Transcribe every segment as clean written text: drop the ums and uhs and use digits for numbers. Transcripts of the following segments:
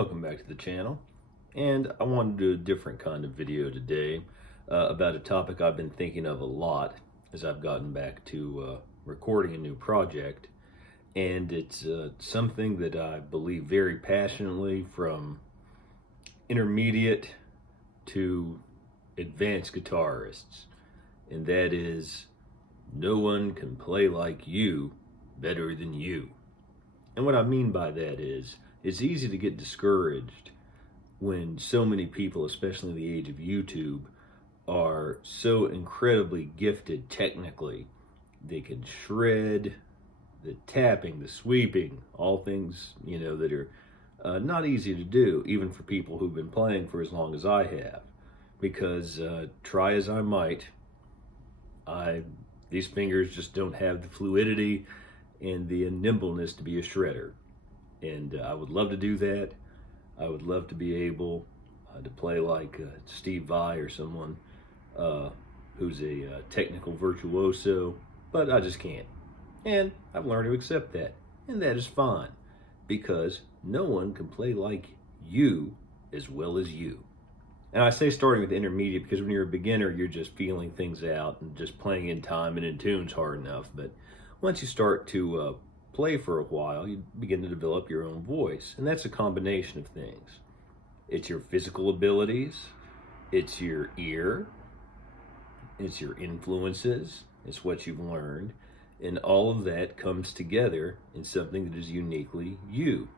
Welcome back to the channel, and I wanted to do a different kind of video today about a topic I've been thinking of a lot as I've gotten back to recording a new project, and it's something that I believe very passionately from intermediate to advanced guitarists, and that is no one can play like you better than you. And what I mean by that is it's easy to get discouraged when so many people, especially in the age of YouTube, are so incredibly gifted technically. They can shred, the tapping, the sweeping, all things, that are not easy to do, even for people who've been playing for as long as I have. Because try as I might, these fingers just don't have the fluidity and the nimbleness to be a shredder. And I would love to do that. I would love to be able to play like Steve Vai or someone who's a technical virtuoso, but I just can't. And I've learned to accept that, and that is fine, because no one can play like you as well as you. And I say starting with intermediate because when you're a beginner, you're just feeling things out and just playing in time and in tunes hard enough. But once you start to play for a while, you begin to develop your own voice. And that's a combination of things. It's your physical abilities, it's your ear, it's your influences, it's what you've learned, and all of that comes together in something that is uniquely you.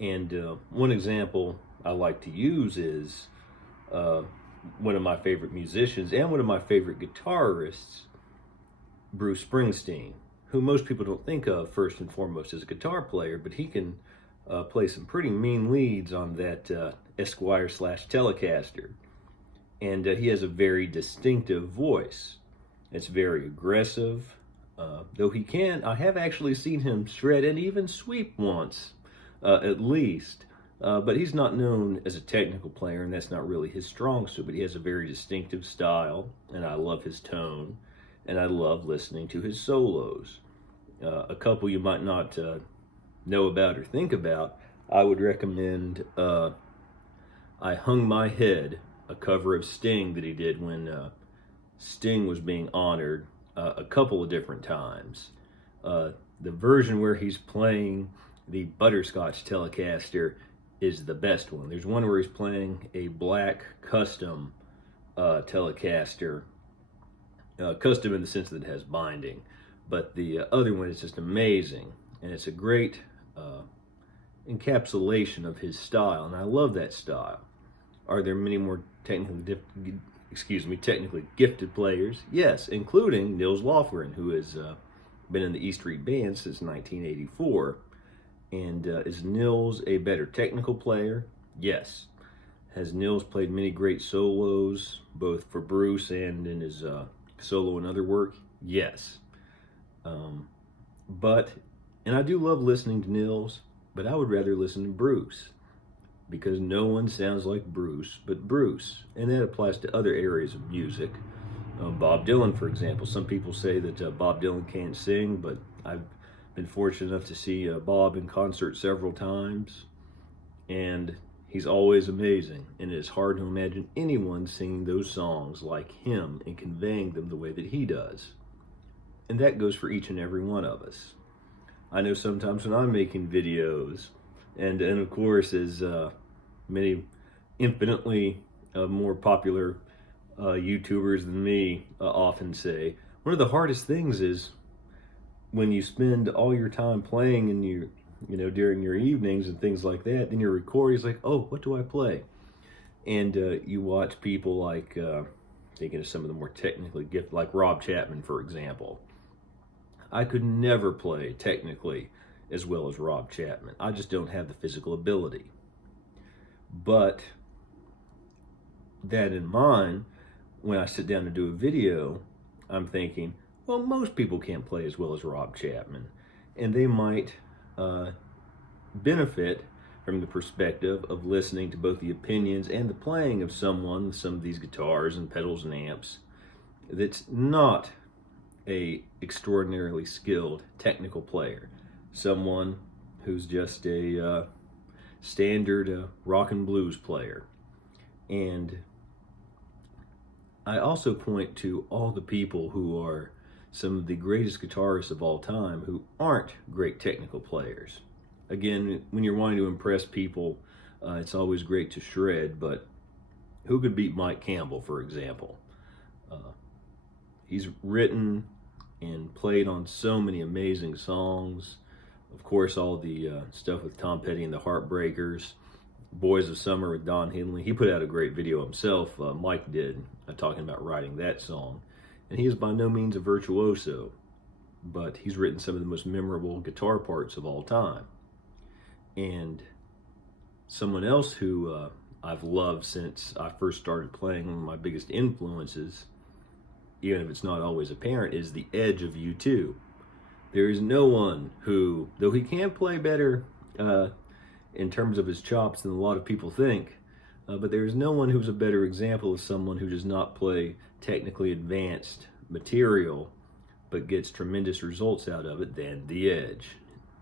And one example I like to use is one of my favorite musicians and one of my favorite guitarists, Bruce Springsteen, who most people don't think of first and foremost as a guitar player, but he can play some pretty mean leads on that Esquire/Telecaster. And he has a very distinctive voice. It's very aggressive, though I have actually seen him shred and even sweep once, at least. But he's not known as a technical player, and that's not really his strong suit, but he has a very distinctive style, and I love his tone. And I love listening to his solos. A couple you might not know about or think about, I would recommend I Hung My Head, a cover of Sting that he did when Sting was being honored a couple of different times. The version where he's playing the Butterscotch Telecaster is the best one. There's one where he's playing a black custom Telecaster, custom in the sense that it has binding, but the other one is just amazing, and it's a great encapsulation of his style, and I love that style. Are there many more technically gifted players? Yes, including Nils Lofgren, who has been in the E Street Band since 1984. And is Nils a better technical player? Yes. Has Nils played many great solos, both for Bruce and in his solo and other work? Yes. And I do love listening to Nils, but I would rather listen to Bruce, because no one sounds like Bruce but Bruce. And that applies to other areas of music. Bob Dylan, for example. Some people say that Bob Dylan can't sing, but I've been fortunate enough to see Bob in concert several times, and he's always amazing, and it's hard to imagine anyone singing those songs like him and conveying them the way that he does. And that goes for each and every one of us. I know sometimes when I'm making videos, and of course as many infinitely more popular YouTubers than me often say, one of the hardest things is when you spend all your time playing and during your evenings and things like that, then you're recording, it's like, oh, what do I play? And you watch people like, thinking of some of the more technically gifted, like Rob Chapman, for example. I could never play technically as well as Rob Chapman. I just don't have the physical ability. But that in mind, when I sit down to do a video, I'm thinking, well, most people can't play as well as Rob Chapman, and they might benefit from the perspective of listening to both the opinions and the playing of someone with some of these guitars and pedals and amps that's not a extraordinarily skilled technical player, someone who's just a standard rock and blues player. And I also point to all the people who are some of the greatest guitarists of all time who aren't great technical players. Again, when you're wanting to impress people, it's always great to shred, but who could beat Mike Campbell, for example? He's written and played on so many amazing songs. Of course, all the stuff with Tom Petty and the Heartbreakers, Boys of Summer with Don Henley. He put out a great video himself, Mike did, talking about writing that song. And he is by no means a virtuoso, but he's written some of the most memorable guitar parts of all time. And someone else who I've loved since I first started playing, one of my biggest influences, even if it's not always apparent, is the Edge of U2. There is no one who, though he can play better in terms of his chops than a lot of people think, but there is no one who's a better example of someone who does not play technically advanced material but gets tremendous results out of it than the Edge.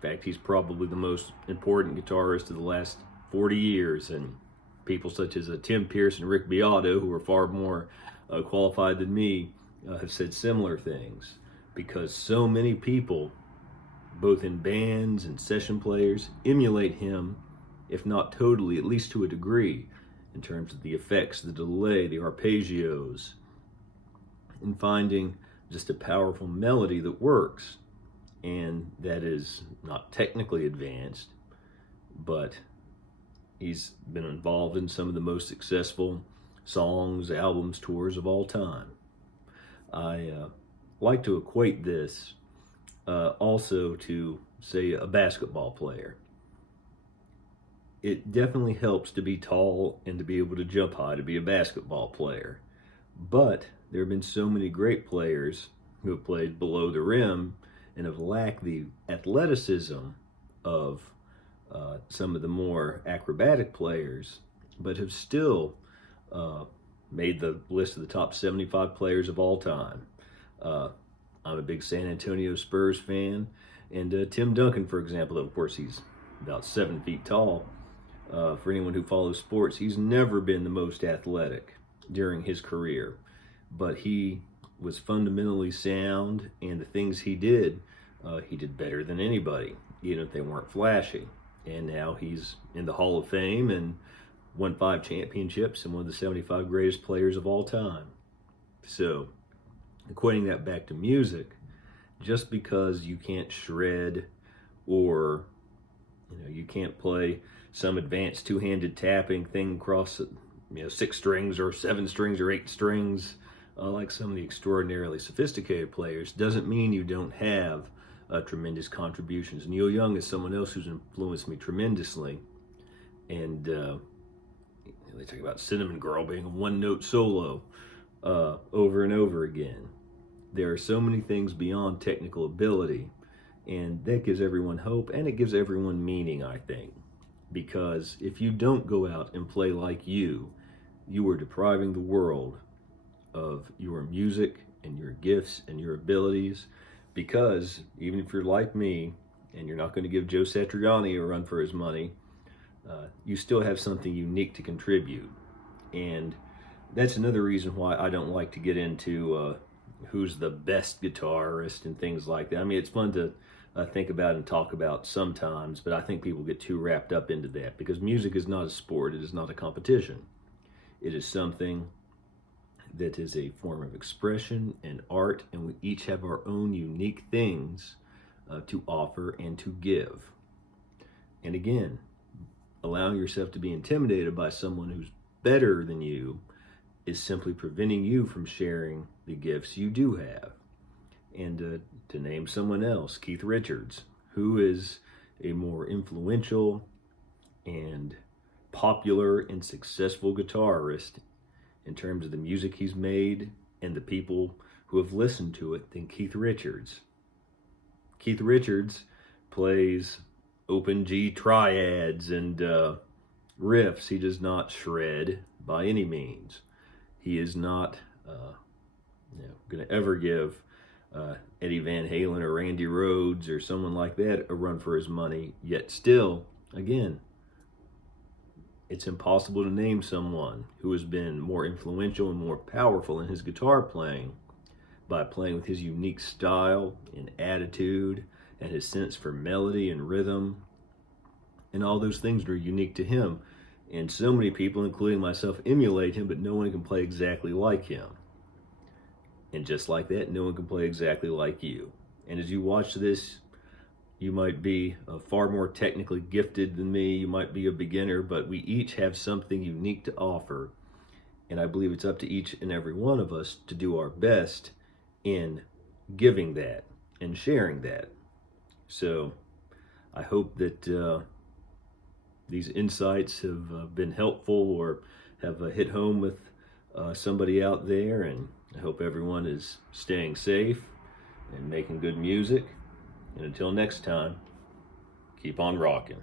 In fact, he's probably the most important guitarist of the last 40 years, and people such as Tim Pierce and Rick Beato, who are far more qualified than me, have said similar things, because so many people, both in bands and session players, emulate him, if not totally, at least to a degree, in terms of the effects, the delay, the arpeggios, and finding just a powerful melody that works, and that is not technically advanced, but he's been involved in some of the most successful songs, albums, tours of all time. I like to equate this also to, say, a basketball player. It definitely helps to be tall and to be able to jump high to be a basketball player. But there have been so many great players who have played below the rim and have lacked the athleticism of some of the more acrobatic players, but have still made the list of the top 75 players of all time. I'm a big San Antonio Spurs fan, and Tim Duncan, for example, of course, he's about 7 feet tall. For anyone who follows sports, he's never been the most athletic during his career, but he was fundamentally sound, and the things he did better than anybody, even if they weren't flashy. And now he's in the Hall of Fame and won 5 championships and one of the 75 greatest players of all time. So, equating that back to music, just because you can't shred or you can't play some advanced two-handed tapping thing across 6 strings or 7 strings or 8 strings like some of the extraordinarily sophisticated players, doesn't mean you don't have tremendous contributions. Neil Young is someone else who's influenced me tremendously, and they talk about Cinnamon Girl being a one-note solo over and over again. There are so many things beyond technical ability, and that gives everyone hope, and it gives everyone meaning, I think. Because if you don't go out and play like you are depriving the world of your music and your gifts and your abilities. Because even if you're like me, and you're not going to give Joe Satriani a run for his money, you still have something unique to contribute. And that's another reason why I don't like to get into who's the best guitarist and things like that. I mean, it's fun to think about and talk about sometimes, but I think people get too wrapped up into that, because music is not a sport. It is not a competition. It is something that is a form of expression and art, and we each have our own unique things to offer and to give. And again, allowing yourself to be intimidated by someone who's better than you is simply preventing you from sharing the gifts you do have. And to name someone else, Keith Richards, who is a more influential and popular and successful guitarist in terms of the music he's made and the people who have listened to it than Keith Richards. Keith Richards plays open G triads and riffs. He does not shred by any means. He is not going to ever give Eddie Van Halen or Randy Rhoads or someone like that a run for his money, yet still, again, It's impossible to name someone who has been more influential and more powerful in his guitar playing by playing with his unique style and attitude and his sense for melody and rhythm and all those things that are unique to him. And so many people, including myself, emulate him, but no one can play exactly like him. And just like that, no one can play exactly like you. And as you watch this, you might be far more technically gifted than me. You might be a beginner, but we each have something unique to offer. And I believe it's up to each and every one of us to do our best in giving that and sharing that. So I hope that these insights have been helpful or have hit home with somebody out there. And I hope everyone is staying safe and making good music. And until next time, keep on rocking.